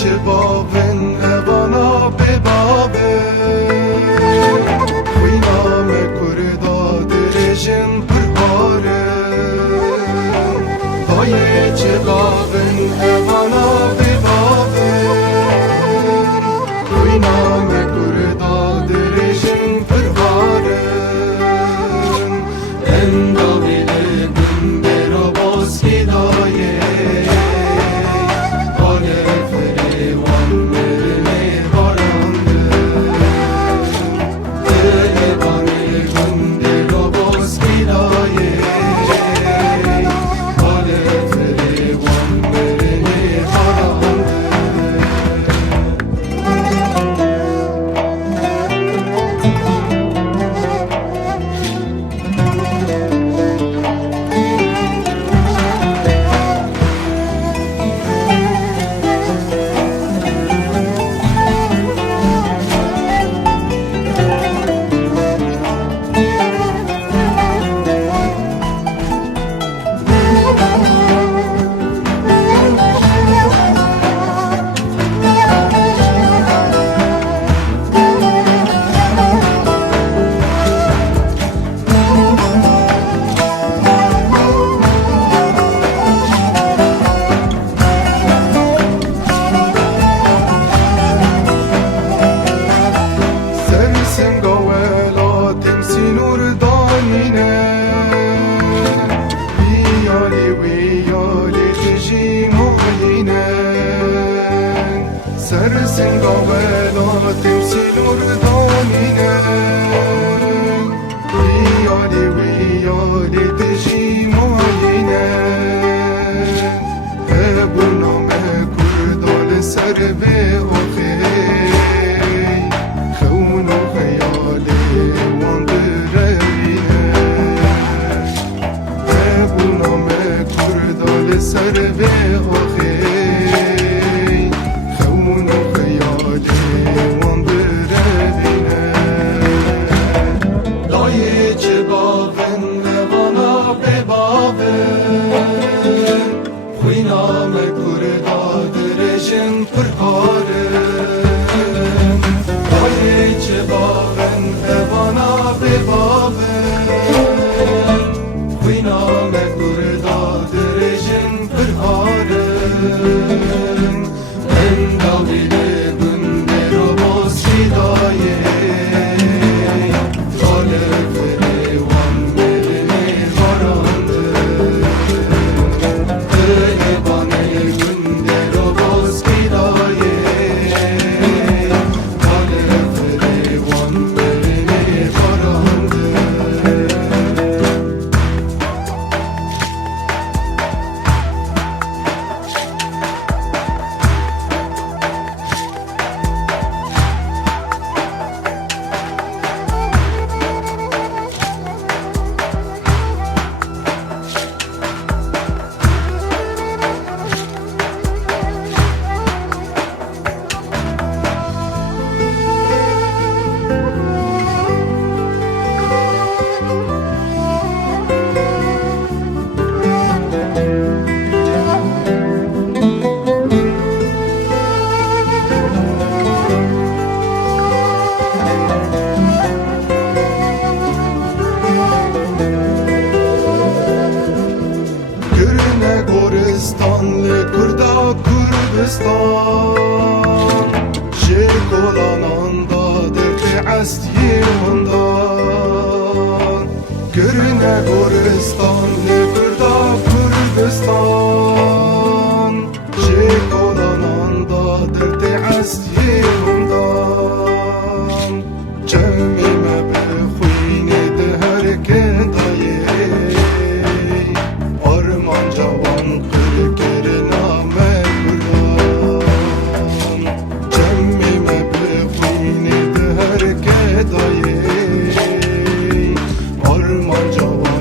چه باون اوانا به بابه خوی نام کردا درشن پرهاره دایه چه باون اوانا به بابه خوی نام کردا درشن پرهاره انداویل گنده را باز کی دایه سرسن قولا تمثيل وردانينا ويالي تجي معينا ابونا ما كردال سر بأخي خونو خيالي واندرينا ابونا ما كردال سر بأخي شیر کلاناندا درد عستی اندان گرنه گورستان لگردا کردستان شیر کلاناندا درد عستی اندان جمعی مبخوینه ده هر کندایه نوجوان